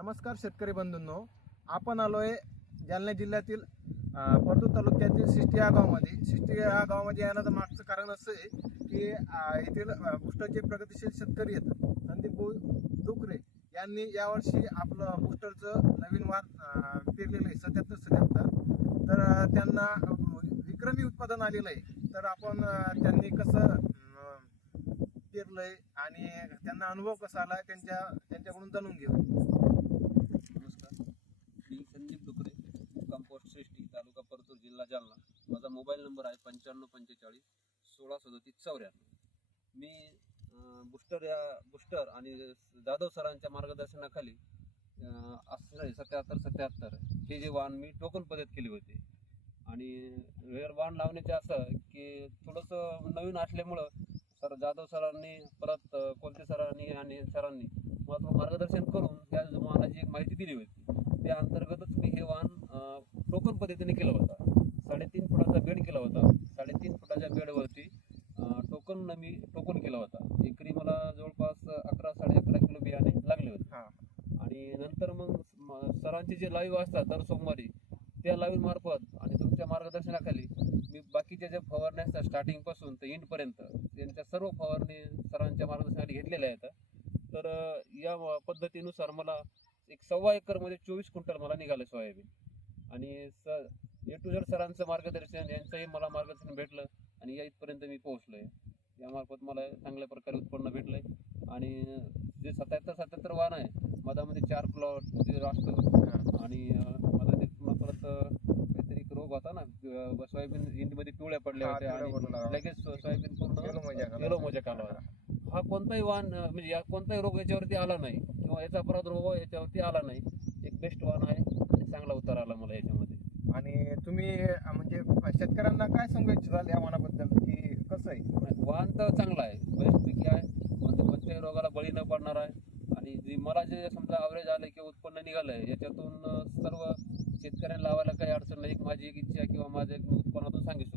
नमस्कार शेतकरी बंधूंनो. आपण आलोय जालना जिल्ह्यातील परतूर तालुक्यातील सिष्टी या गावामध्ये. सिष्टी या गावामध्ये येण्याचं मागचं कारण असं आहे की येथील बुस्टरचे प्रगतिशील शेतकरी आहेत. संदीप भाऊ डुकरे यांनी यावर्षी आपलं बुस्टरचं नवीन वार पेरलेलं आहे. सत्याहत्तर सत्याहत्तर तर त्यांना विक्रमी उत्पादन आलेलं आहे. तर आपण त्यांनी कसं पेरलं पेरलंय आणि त्यांना अनुभव कसा आला त्यांच्या त्यांच्याकडून जाणून घेऊ नमस्कार मी संदीप डुकरे मुक्काम पोस्ट श्रेष्ठी तालुका परतूर जिल्हा जालना माझा मोबाईल नंबर आहे पंच्याण्णव पंचेचाळीस सोळा सदतीस चौऱ्याण्णव. मी बुस्टर या बुस्टर आणि जाधव सरांच्या मार्गदर्शनाखाली अं, सत्याहत्तर सत्याहत्तर हे जे वाहन मी टोकन पद्धत केली होती. आणि वेळ वाहन लावण्याचे असं की थोडंसं नवीन असल्यामुळं सर जाधव सरांनी परत कोलते सरांनी आणि सरांनी मला मार्गदर्शन करून त्या वाहनाची एक माहिती दिली होती. त्या अंतर्गतच मी हे वाहन टोकन पद्धतीने केलं होतं. फुटाचा बेड केला होता. साडेतीन फुटाच्या बेडवरती टोकन मी टोकन केला होता. एकरी मला जवळपास अकरा साडे अकरा किलो बियाणे लागले होते. आणि नंतर मग सरांचे जे लाईव्ह असतात दर सोमवारी त्या लाईव्ह मार्फत आणि तुमच्या मार्गदर्शनाखाली मी बाकीच्या ज्या फवारण्या असतात स्टार्टिंगपासून ते एंड पर्यंत त्यांच्या सर्व फवारणी सरांच्या मार्गदर्शनाखाली घेतलेल्या आहेत. तर या पद्धतीनुसार मला एक सव्वा एकरमध्ये चोवीस क्विंटल मला निघालं सोयाबीन. आणि स ए टू झेड सरांचं मार्गदर्शन यांचंही मला मार्गदर्शन भेटलं आणि या इथपर्यंत मी पोहोचलोय. यामार्फत मला चांगल्या प्रकारे उत्पन्न भेटलंय. आणि जे सत्याहत्तर सत्याहत्तर वाहन आहे मधामध्ये चार प्लॉट जे असतं आणि मला ते पुन्हा परत काहीतरी एक रोग होता ना सोयाबीन इंडमध्ये पिवळ्या पडल्या होत्या. आणि लगेच सोयाबीन मोजा पूर्ण. येलो मोजा आला होता. हा कोणताही वाहन म्हणजे या कोणताही रोग याच्यावरती आला नाही. किंवा याचा प्रादुर्भाव याच्यावरती आला नाही. एक बेस्ट वाहन आहे आणि चांगला उतार आला मला याच्यामध्ये. तुम्ही म्हणजे शेतकऱ्यांना काय सांगू इच्छिताल या मनाबद्दल? की कसं आहे? वाहन तर चांगलं आहे. बऱ्याचपैकी आहे. कोणत्या कोणत्याही रोगाला बळी न पडणार आहे. आणि जे मला जे समजा ॲव्हरेज आलं किंवा उत्पन्न निघालं आहे याच्यातून सर्व शेतकऱ्यांना लावायला काही अडचण नाही. एक माझी एक इच्छा किंवा माझ्या एक मी उत्पन्नातून सांगितलं